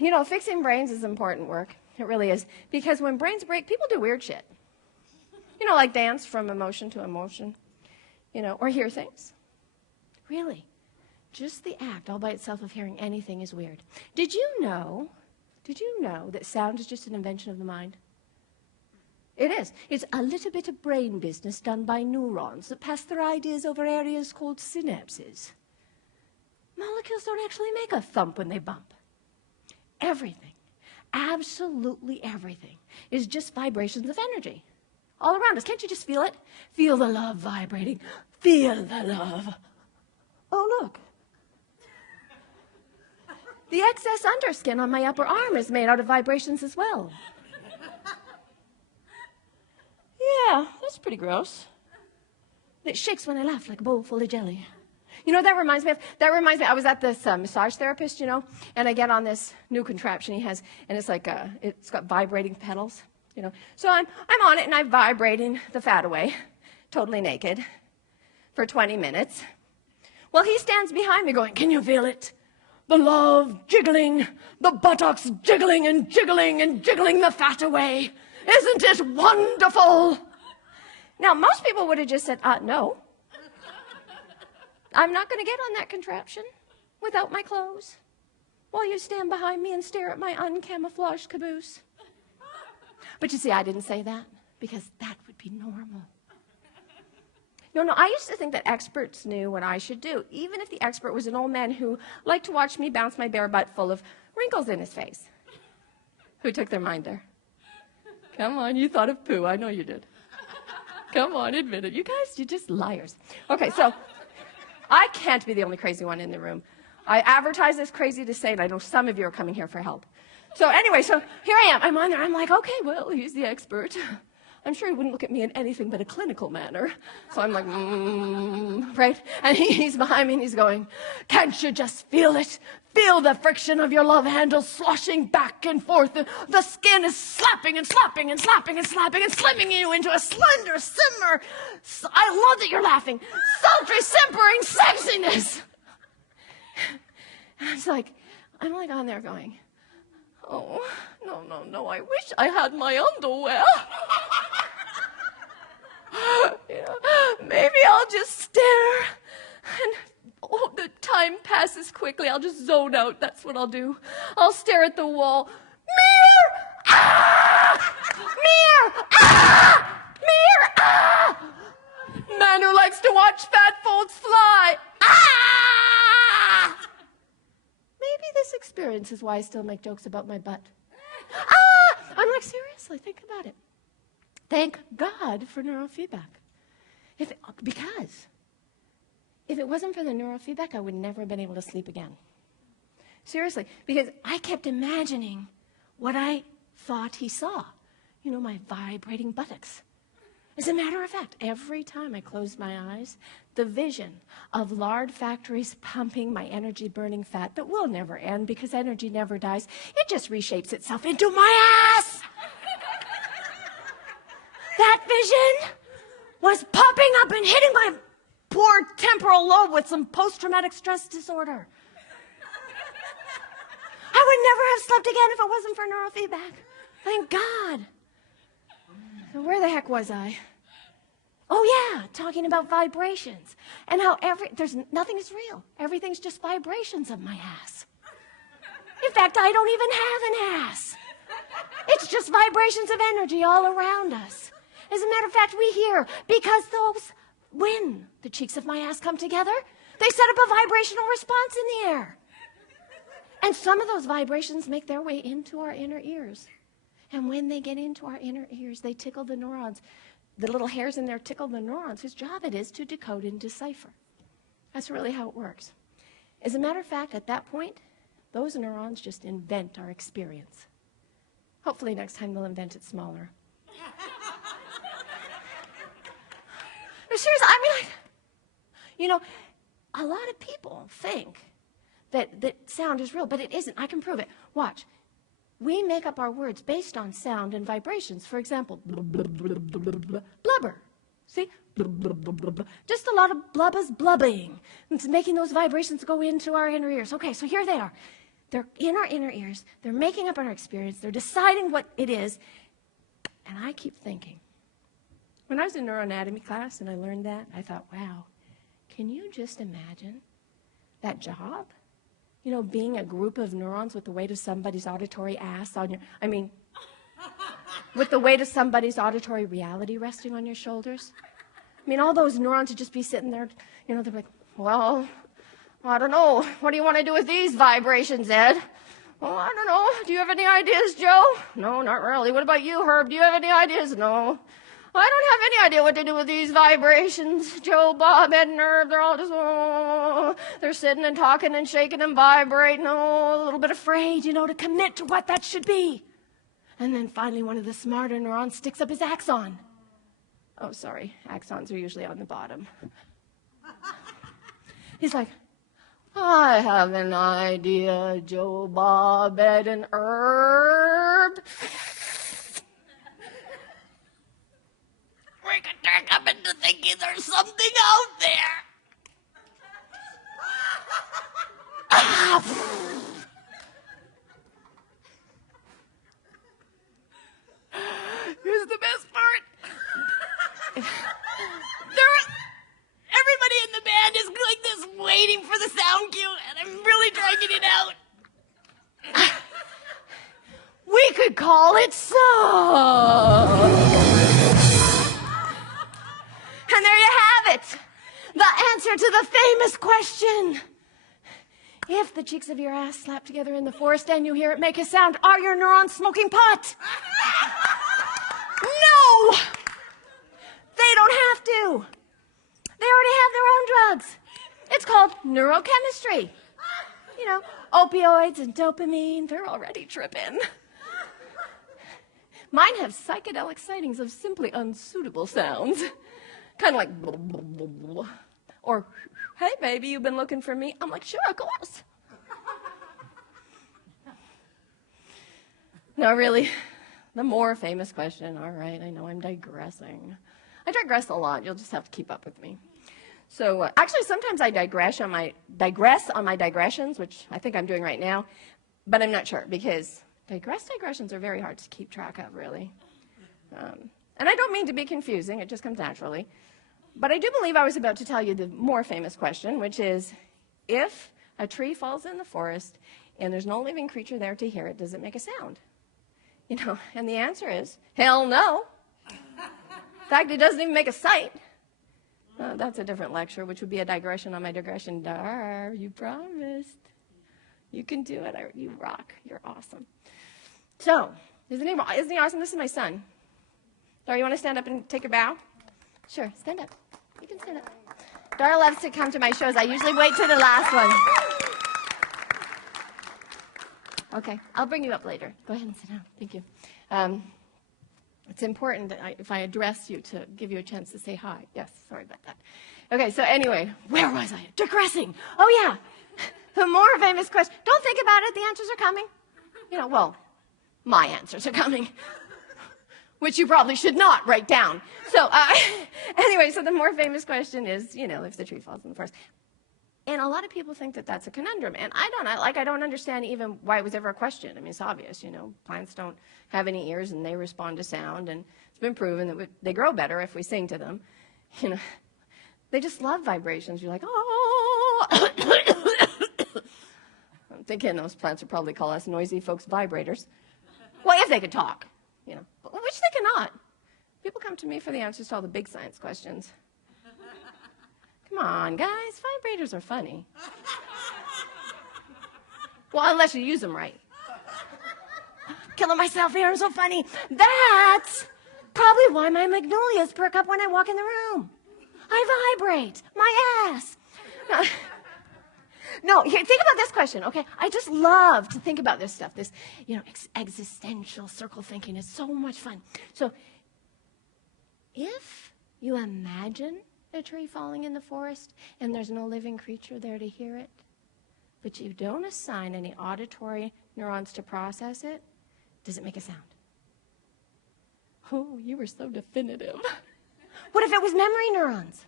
You know, fixing brains is important work. It really is. Because when brains break, people do weird shit. You know, like dance from emotion to emotion, you know, or hear things. Really, just the act all by itself of hearing anything is weird. Did you know that sound is just an invention of the mind? It is. It's a little bit of brain business done by neurons that pass their ideas over areas called synapses. Molecules don't actually make a thump when they bump. Everything, absolutely everything, is just vibrations of energy all around us. Can't you just feel it? Feel the love vibrating. Feel the love. Oh, look. The excess underskin on my upper arm is made out of vibrations as well. Yeah, that's pretty gross. It shakes when I laugh like a bowl full of jelly. You know what that reminds me of? That reminds me, I was at this massage therapist, you know, and I get on this new contraption he has, and it's like, it's got vibrating pedals, you know. So I'm on it, and I'm vibrating the fat away, totally naked, for 20 minutes. Well, he stands behind me going, can you feel it? The love jiggling, the buttocks jiggling and jiggling and jiggling the fat away. Isn't it wonderful? Now, most people would have just said, no. I'm not going to get on that contraption without my clothes while you stand behind me and stare at my uncamouflaged caboose. But you see, I didn't say that because that would be normal. No, I used to think that experts knew what I should do, even if the expert was an old man who liked to watch me bounce my bare butt full of wrinkles in his face. Who took their mind there? Come on, you thought of poo. I know you did. Come on, admit it. You guys, you're just liars. Okay, so I can't be the only crazy one in the room. I advertise as crazy to say, and I know some of you are coming here for help. So anyway, so here I am. I'm on there. I'm like, okay, well, he's the expert. I'm sure he wouldn't look at me in anything but a clinical manner. So I'm like, right? And he's behind me and he's going, can't you just feel it? Feel the friction of your love handle sloshing back and forth. The skin is slapping and slapping and slapping and slapping and slimming you into a slender simmer. I love that you're laughing. Sultry, simpering sexiness. And I'm like on there going, oh, no, I wish I had my underwear. You know, maybe I'll just stare and the time passes quickly. I'll just zone out. That's what I'll do. I'll stare at the wall. Mirror! Ah! Mirror! Ah! Mirror! Ah! Man who likes to watch fat folds fly. Ah! Maybe this experience is why I still make jokes about my butt. Ah! I'm like, seriously, think about it. Thank God for neurofeedback. Because if it wasn't for the neurofeedback, I would never have been able to sleep again. Seriously, because I kept imagining what I thought he saw. You know, my vibrating buttocks. As a matter of fact, every time I closed my eyes, the vision of lard factories pumping my energy-burning fat that will never end because energy never dies, it just reshapes itself into my ass! That vision was popping up and hitting my poor temporal lobe with some post-traumatic stress disorder. I would never have slept again if it wasn't for neurofeedback. Thank God. So where the heck was I? Oh yeah, talking about vibrations and how nothing is real. Everything's just vibrations of my ass. In fact, I don't even have an ass. It's just vibrations of energy all around us. As a matter of fact, we hear because when the cheeks of my ass come together, they set up a vibrational response in the air. And some of those vibrations make their way into our inner ears. And when they get into our inner ears, they tickle the neurons. The little hairs in there tickle the neurons, whose job it is to decode and decipher. That's really how it works. As a matter of fact, at that point, those neurons just invent our experience. Hopefully next time they'll invent it smaller. No, seriously, I mean, you know, a lot of people think that sound is real, but it isn't. I can prove it. Watch. We make up our words based on sound and vibrations. For example, blubber. See? Just a lot of blubbers blubbing. It's making those vibrations go into our inner ears. Okay, so here they are. They're in our inner ears. They're making up our experience. They're deciding what it is. And I keep thinking, when I was in neuroanatomy class and I learned that, I thought, wow, can you just imagine that job? You know, being a group of neurons with the weight of somebody's auditory ass on your, with the weight of somebody's auditory reality resting on your shoulders. I mean, all those neurons would just be sitting there, you know, they're like, well, I don't know. What do you want to do with these vibrations, Ed? Well, I don't know. Do you have any ideas, Joe? No, not really. What about you, Herb? Do you have any ideas? No. I don't have any idea what to do with these vibrations. Joe, Bob, Ed, and Herb, they're all just, they're sitting and talking and shaking and vibrating, a little bit afraid, you know, to commit to what that should be. And then finally one of the smarter neurons sticks up his axon. Oh, sorry. Axons are usually on the bottom. He's like, I have an idea, Joe, Bob, Ed, and Herb. We can trick them into thinking there's something out there. Here's the best part. Everybody in the band is like this waiting for the sound cue, and I'm really trying to get it out. We could call it so. And there you have it. The answer to the famous question. If the cheeks of your ass slap together in the forest and you hear it make a sound, are your neurons smoking pot? No! They don't have to. They already have their own drugs. It's called neurochemistry. You know, opioids and dopamine, they're already tripping. Mine have psychedelic sightings of simply unsuitable sounds. Kind of like, blah, blah, blah, blah. Or, hey, baby, you've been looking for me? I'm like, sure, of course. No, really, the more famous question, all right, I know I'm digressing. I digress a lot. You'll just have to keep up with me. So actually, sometimes I digress on my digressions, which I think I'm doing right now, but I'm not sure because digressions are very hard to keep track of, really. And I don't mean to be confusing. It just comes naturally. But I do believe I was about to tell you the more famous question, which is, if a tree falls in the forest and there's no living creature there to hear it, does it make a sound? You know, and the answer is, hell no. In fact, it doesn't even make a sight. That's a different lecture, which would be a digression on my digression. Dar, you promised. You can do it. You rock. You're awesome. So, isn't he awesome? This is my son. Dar, you want to stand up and take a bow? Sure, stand up. You can stand up. Dara loves to come to my shows. I usually wait till the last one. Okay, I'll bring you up later. Go ahead and sit down. Thank you. It's important that if I address you to give you a chance to say hi. Yes, sorry about that. Okay, so anyway, where was I? Digressing. Oh, yeah. The more famous question. Don't think about it. The answers are coming. You know, well, my answers are coming, which you probably should not write down. So anyway, so the more famous question is, you know, if the tree falls in the forest. And a lot of people think that that's a conundrum. And I don't understand even why it was ever a question. I mean, it's obvious, you know, plants don't have any ears and they respond to sound. And it's been proven that they grow better if we sing to them. You know, they just love vibrations. You're like, oh. I'm thinking those plants would probably call us noisy folks vibrators. Well, if they could talk, you know, which they cannot. People come to me for the answers to all the big science questions. Come on, guys, vibrators are funny. Well, unless you use them right. Killing myself here, I'm so funny. That's probably why my magnolias perk up when I walk in the room. I vibrate. My ass. No, here, think about this question, okay? I just love to think about this stuff. This, you know, existential circle thinking is so much fun. So, if you imagine a tree falling in the forest and there's no living creature there to hear it, but you don't assign any auditory neurons to process it, does it make a sound? Oh, you were so definitive. What if it was memory neurons?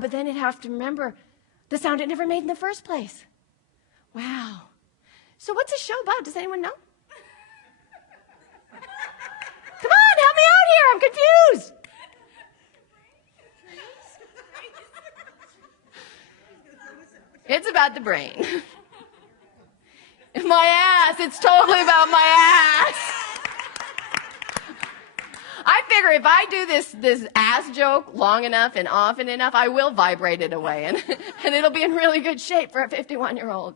But then it'd have to remember the sound it never made in the first place. Wow. So what's the show about? Does anyone know? Come on, help me out here. I'm confused. It's about the brain. My ass. It's totally about my ass. I figure if I do this ass joke long enough and often enough, I will vibrate it away, and it'll be in really good shape for a 51-year-old.